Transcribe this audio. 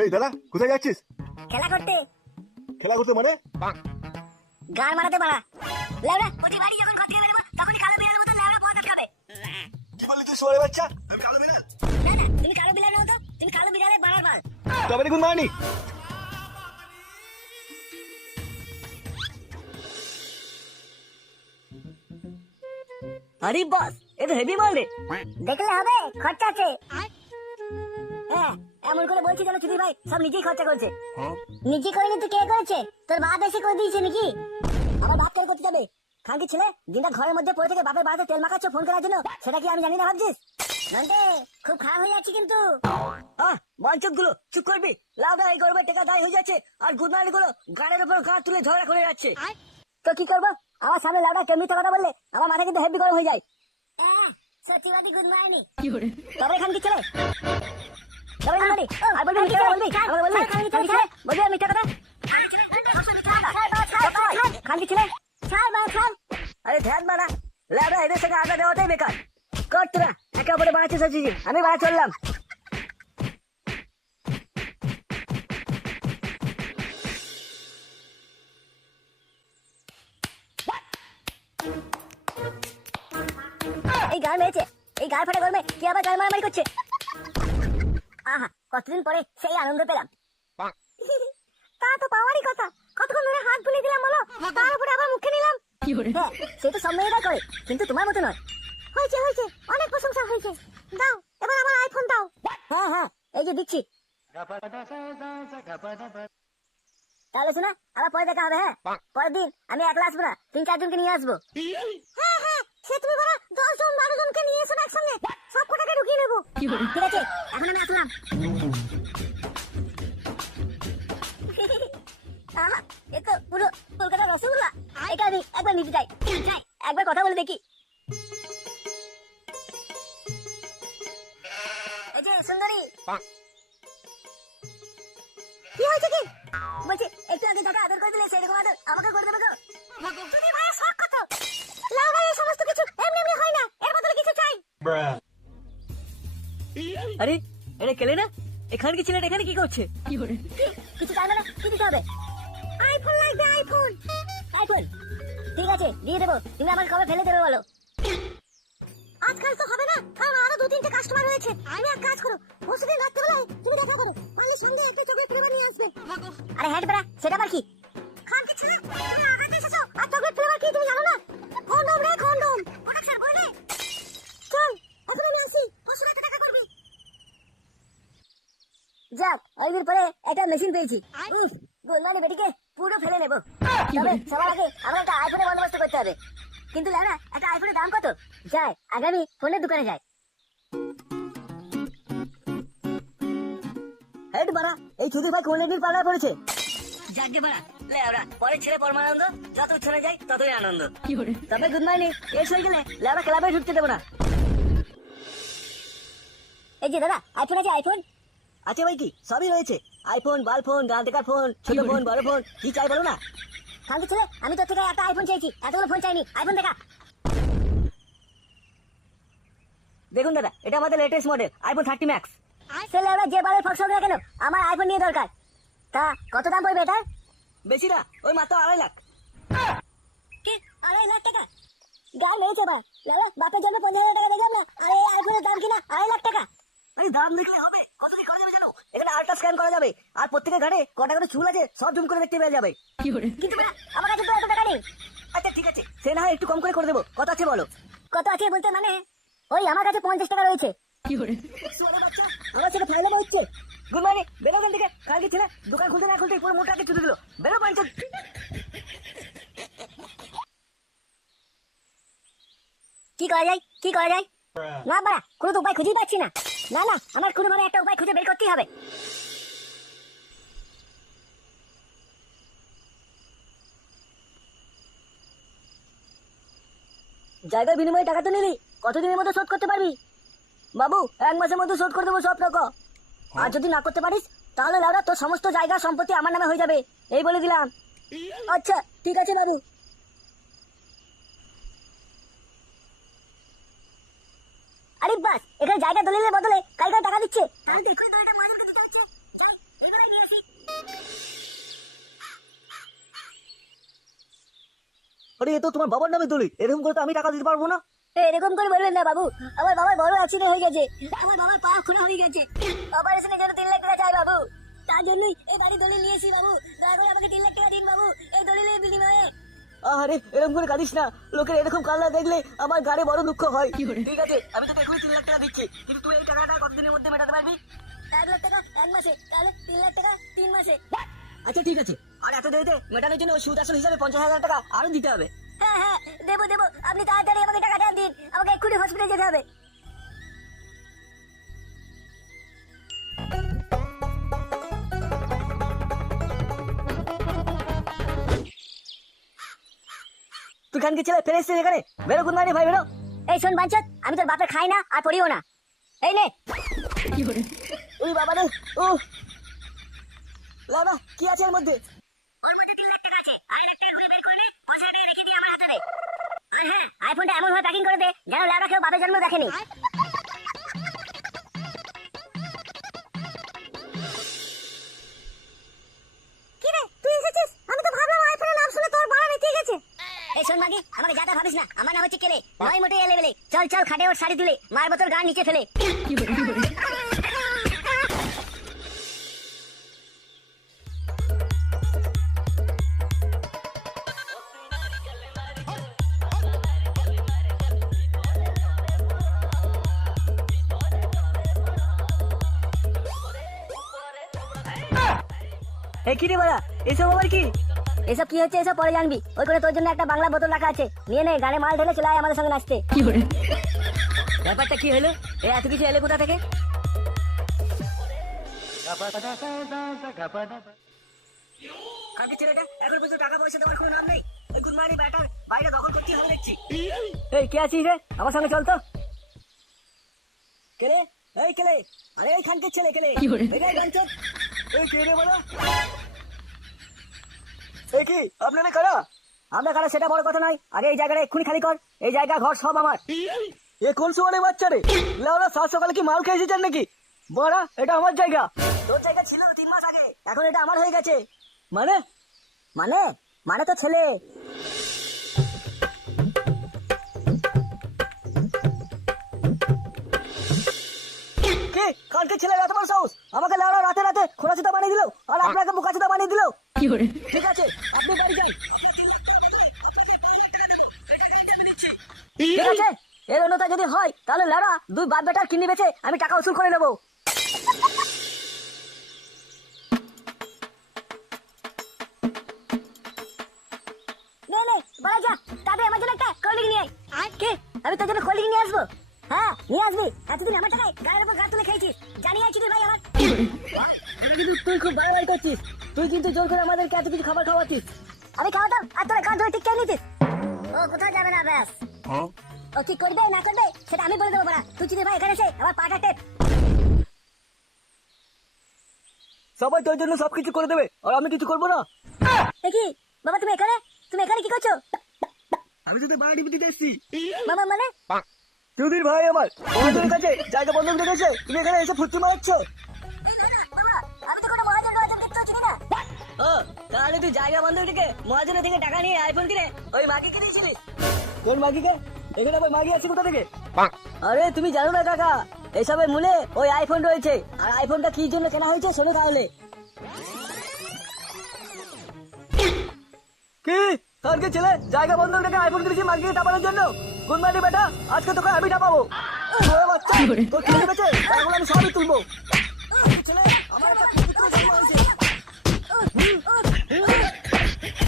এই দাদা, কোথায় যাচ্ছিস? খেলা করতে। খেলা করতে মানে? গান মারাতে পারা। লেওড়া, প্রতিবারই যখন ঘর থেকে বেরোবো তখনই কালো বিড়ালের মতো লেওড়া পথ আটকাবে। কি বললি তুই সোরে বাচ্চা? আমি কালো বিড়াল? না না, তুমি কালো বিড়াল নও তো, তুমি কালো বিড়ালের বাড়ার বাল। তবে দেখুন মানি। আরে বস, এ তো হেভি মাল রে। দেখলে হবে, খরচা আছে। হ্যাঁ, এমন করে বলছি যেন চুদি ভাই সব নিজেই খরচা করছে। নিজে করেনি তো কে করেছে? তোর বাপ এসে করে দিয়েছে নাকি? আমার বাপ কেন করতে যাবে? খানকি ছেলে, দিনটা ঘরের মধ্যে পড়ে থেকে বাপের বাড়িতে তেল মাখাচ্ছ ফোন করার জন্য, সেটা কি আমি জানি না ভাবছিস? নন্টে, খুব খারাপ হয়ে যাচ্ছে কিন্তু। বঞ্চক গুলো চুপ করবি। লাউডা এই গরমে টেকা দায় হয়ে যাচ্ছে, আর গুদমানি গুলো গাড়ির উপর গা তুলে ঝগড়া করে যাচ্ছে। তো কি করবো? আমার সামনে লাউডা কেউ মিথ্যা কথা বললে আমার মাথা কিন্তু হেভি গরম হয়ে যায়। সত্যিবাদী গুদমানি। তবে খানকি ছেলে, তবে গুদমানি, আর বলবি মিথ্যা কথা বলবি? আমাকে বলবি খানকি ছেলে, বলবি মিথ্যা কথা? খানকি ছেলে, ছাড় মা ছাড়। আরে ধ্যান মারা, লাউডা এদের সঙ্গে আড্ডা দেওয়াটাই বেকার। কর তোরা, একে অপরে বাড়াচ্ছিস আছিস, আমি বাড়া চললাম। এই গান মেরেছে, এই গান ফাটা গরমে কি আবার গান মারামারি করছে? আহা, কতদিন পরে সেই আনন্দ পেলাম। তা তো পাওয়ারই কথা, কতক্ষণ ধরে হাত ভুলে দিলাম বলো, তার উপরে আবার মুখে নিলাম। হ্যাঁ, সে তো সব মেয়েরা করে, কিন্তু তোমার মতো নয়। হয়েছে হয়েছে, অনেক প্রশংসা হয়েছে। দাও এবার আমার আইফোন দাও। হ্যাঁ হ্যাঁ, এই যে দিচ্ছি। তাহলে শোনা, আবার পরে দেখা হবে। হ্যাঁ, পরের দিন আমি একলা আসবো না, 3-4 জনকে নিয়ে আসবো। হ্যাঁ হ্যাঁ, সে তুমি বলো 10-12 জনকে নিয়ে এসো একসঙ্গে, সব কটাকে ঢুকিয়ে নেবো। ঠিক আছে, এখন আমি আসলাম। আহা, এ তো পুরো কলকাতা রসগোল্লা। এটা আমি একবার নিতে চাই, একবার কথা বলে দেখি। এই যে সুন্দরী, কি হয়েছে কি? বলছি একটু আগে যাকে আদর করে দিলে সেরকম আদর আমাকে করে দেবে গো? তুমি ভাইয়ের শখ কত? লাউডা এই সমস্ত কিছু এমনি এমনি হয় না, এর বদলে কিছু চাই। আরে এটা কেলে না? এখানে কি ছেলেটা এখানে কি করছে? কিছু চাই না, কি দিতে হবে? আইফোন লাগবে, আইফোন। আইফোন ঠিক আছে, দিয়ে দেবো। তুমি আমাকে কবে ফেলে দেবে বলো? আজকাল তো হবে না, কারণ আরো 2-3টে কাস্টমার রয়েছে। আমি এক কাজ করো, পরশুদিন রাত্রেবেলায় তুমি দেখা করো, পারলে সঙ্গে একটা চকলেট ফ্লেভার নিয়ে আসবে। আরে হ্যাঁ বেটা, সেটা আবার কি? খানকি ছেলে, তুমি আগাতে এসেছো, আর চকলেট ফ্লেভার কি তুমি জানো না? কন্ডম রে, কন্ডম। প্রোটেকশন বুঝলে? চল, এখন আমি আসি, পরশু রাতে দেখা করবি। যাক, অনেকদিন পরে একটা মেশিন পেয়েছি। উফ, গোলমানি বেটিকে পুরো ফেলে নেবো। তবে সবার আগে আমার একটা আইফোনের বন্দোবস্ত করতে হবে। কিন্তু লাউডা, একটা আইফোনের দাম কত? যাই আগামী ফোনের দোকানে যাই। হেড বাড়া, এই চুদি ভাই কোন একদিন পাল্লায় পড়েছে। যাকে বাড়া, লাউডা পরের ছেলে পরমানন্দ, যত উচ্ছনে যাই ততই আনন্দ। তবে গুড মর্নিং, এস হয়ে গেলে লাউডা ক্লাবে ঢুকতে দেবো না। এই যে দাদা, আইফোন আছে? আইফোন আছে ভাই, কি সবই রয়েছে। আইফোন, বাল ফোন, গান দেখার ফোন, ছোট ফোন, বড় ফোন, কি চাই বলো না? খালতে ছেলে, আমি তোর থেকে একটা আইফোন চাইছি, এতগুলো ফোন চাইনি। আইফোন দেখা। দেখুন দাদা, এটা আমাদের লেটেস্ট মডেল আইফোন 30 ম্যাক্স। ছেলে আমরা যে বালের ফক্স হবে না কেন, আমার আইফোন নিয়ে দরকার। তা কত দাম পড়বে এটা? বেশি না, ওই মাত্র 2.5 লাখ। কি 2.5 লাখ টাকা? গাল মেরেছে বা লালা, বাপের জন্য 50,000 টাকা দেখলাম না, আর এই আইফোনের দাম কিনা 2.5 লাখ টাকা। আরে দাম দেখলে হবে, কত কি করা যাবে জানো? এখানে আল্ট্রা স্ক্যান করা যাবে, আর প্রত্যেকের ঘাড়ে কটা করে চুল আছে সব জুম করে দেখতে পেয়ে যাবে। কিন্তু আমার কাছে তো এত টাকা নেই। আচ্ছা ঠিক আছে, সে না হয় একটু কম করে দেবো। কত আছে বলো? কত আছে বলতে মানে ওই আমার কাছে 50 টাকা রয়েছে। আমার সেটা ফাইলে হচ্ছে। গুড মর্নিং, বেরো ওখান থেকে। কালকে ছেলে দোকান খুলতে না খুলতে পুরো মোটাকে চুলে দিল। বেরো পাঞ্চ। কি করা যায়, কি করা যায়? না বাড়া, কোনো তো উপায় খুঁজেই পাচ্ছি না। না না, আমার কোনো ভাবে একটা উপায় খুঁজে বের করতেই হবে। জায়গার বিনিময়ে টাকা তো নিলি, কতদিনের মধ্যে শোধ করতে পারবি? বাবু 1 মাসের মধ্যে শোধ করে দেবো সব টাকা। আর যদি না করতে পারিস তাহলে লাউডা তোর সমস্ত জায়গা সম্পত্তি আমার নামে হয়ে যাবে, এই বলে দিলাম। আচ্ছা ঠিক আছে বাবু। আরে বাস, এখানে জায়গা দলিলের বদলে কালকে টাকা দিচ্ছে। এ তো তোমার বাবার নামে দড়ি, এরকম করে তো আমি টাকা দিতে পারবো না। এরকম করে বলবেন না বাবু, আমার বাবার বড় অ্যাক্সিডেন্ট হয়ে গেছে, আমার বাবার পা খোলা হয়ে গেছে, অপারেশনের জন্য 3 লাখ টাকা চাই বাবু, তার জন্যই এই বাড়ি দলিল নিয়েছি বাবু, দয়া করে আমাকে 3 লাখ টাকা দিন বাবু, এই দলিলের বিনিময়ে। আরে এরকম করে কাঁদিস না, লোকের এরকম কান্না দেখলে আমার গাড়ে বড় দুঃখ হয়। ঠিক আছে, আমি তোকে এখনই 3 লাখ টাকা দিচ্ছি, কিন্তু তুই এই টাকাটা কতদিনের মধ্যে মেটাতে পারবি? 1 লাখ টাকা 1 মাসে, তাহলে 3 লাখ টাকা 3 মাসে। আচ্ছা ঠিক আছে, আর এত দেরিতে মেটানোর জন্য সুদ আসল হিসাবে 50,000 টাকা আরো দিতে হবে। হ্যাঁ হ্যাঁ, দেবো দেবো, আপনি তাড়াতাড়ি আমাকে টাকাটা দিন, আমাকে এক্ষুনি হসপিটালে যেতে হবে। তুই খানকে ছেলে ফেলে এসেছিস এখানে, বেরো গুন্দানি ভাই বেরো। এই শোন বাঞ্চত, আমি তোর বাপের খাই না আর পড়িও না, এই নে। ওই বাবা রে, ও লাউডা কি আছে এর মধ্যে? ওর মধ্যে 3 লাখ টাকা আছে, আর 1 লাখ টাকা ঘুরে বের করে নে, পয়সা দিয়ে রেখে দিয়ে আমার হাতে দে। আর হ্যাঁ, আইফোনটা এমন ভাবে প্যাকিং করে দে যেন লাউডা কেউ বাপের জন্ম দেখেনি। কি রে, তুই এসেছিস? আমি তো ভাবলাম আইফোনের নাম শুনে তোর বাড়া রেখে গেছে। এই শোন মাগি, আমাকে যাতা ভাবিস না, আমার নাম হচ্ছে কেলে, নয় মোটে এলেবেলে। চল চল, খাটে ওর শাড়ি তুলে মারবো তোর গান নিচে ফেলে। এ কি রে বাড়া, এসব আবার কি? এসব কি হচ্ছে এসব পরে জানবি। ওই করে তোর জন্য একটা বাংলা বোতল রাখা আছে, নিয়ে নে, গানে মাল ঢেলে চলে আয় আমাদের সঙ্গে নাচতে। ব্যাপারটা কি হলো? এ এত কিছু এলে কোথা থেকে? কালকে ছেলেটা এখন পর্যন্ত টাকা পয়সা দেওয়ার কোনো নাম নেই। ওই গুদমানি ব্যাটার বাইরে দখল করতে হবে দেখছি। এই কে আছিস রে, আমার সঙ্গে চল তো। কেলে, এই কেলে, আরে এই খানকে ছেলে কেলে, এই বাঞ্চত, এই কে রে বলো? এই কি আপনারা কারা? আমরা কারা সেটা বড় কথা নয়, আগে এই জায়গাটা এক্ষুনি খালি কর, এই জায়গা ঘর সব আমার। এ কোন সময় বাচ্চা রে, লাউরা সাত সকালে কি মাল খেয়ে এসেছেন নাকি? বড়া, এটা আমার জায়গা। তোর জায়গা ছিল 3 মাস আগে, এখন এটা আমার হয়ে গেছে। মানে মানে মানে তো ছেলে। কি কালকে ছেলে এত বড় সাহস, আমাকে লাউরা রাতে রাতে খোলাচুতা বানিয়ে দিল, আর আপনাকে বোকাচুতা বানিয়ে দিল। ঠিক আছে, আপনি বাড়ি যান। ঠিক আছে, এর অন্যতা যদি হয় তাহলে লাউরা 2 বাপ বেটার কিনে বেচে আমি টাকা উসুল করে নেবো। নে নে, বাড়া যা, তাতে আমার জন্য একটা কোল্ড ড্রিঙ্ক নিয়ে আয়। আর কে? আমি তোর জন্য কোল্ড ড্রিঙ্ক নিয়ে আসবো। হ্যাঁ নিয়ে আসবি, এতদিন আমার টাকায় গায়ের উপর গা তুলে খেয়েছিস, জানিয়ে আছি তুই ভাই আমার। তুই খুব বাড়াবাড়ি করছিস, তুই কিন্তু জোর করে আমাদেরকে এত কিছু খাবার খাওয়াচ্ছিস। আমি খাওয়াতাম আর তোরা কান ধরে ঠিক খেয়ে নিতিস। ও কোথাও যাবে না ব্যাস। ও কি করবে না করবে সেটা আমি বলে দেবো বাড়া। তুই চিনি ভাই এখানে এসে আমার পাটা টেপ। সবাই তোর জন্য সবকিছু করে দেবে, আর আমি কিছু করবো না। দেখি বাবা, তুমি এখানে কি করছো? আমি তোদের বাড়ি দিতে এসেছি। মামা মানে? চৌধুরীর ভাই আমার তোমাদের কাছে জায়গা বন্ধ করে গেছে, তুমি এখানে এসে ফুর্তি মারাচ্ছ। এই না না বাবা, আমি তো কোনো মহাজন দেখতে চিনি না। ও তাহলে তুই জায়গা বন্ধ থেকে মহাজনের থেকে টাকা নিয়ে আইফোন কিনে ওই মাকে কিনেছিলি? কোন মাগিকে? এখানে ওই মাগি আছে কোথা থেকে? আরে তুমি জানো না কাকা, এসবের মূলে ওই আইফোন রয়েছে, আর আইফোনটা কি জন্য কেনা হয়েছে শোনো তাহলে। কি কালকে ছেলে জায়গা বন্ধ থেকে আইফোন কিনেছি মাগিকে টাপানোর জন্য? কোন মাটি বেটা, আজকে তোকে আমি টাপাবো। বাচ্চা তোর কি হয়েছে, এখন আমি সবই তুলবো। ছেলে আমার একটা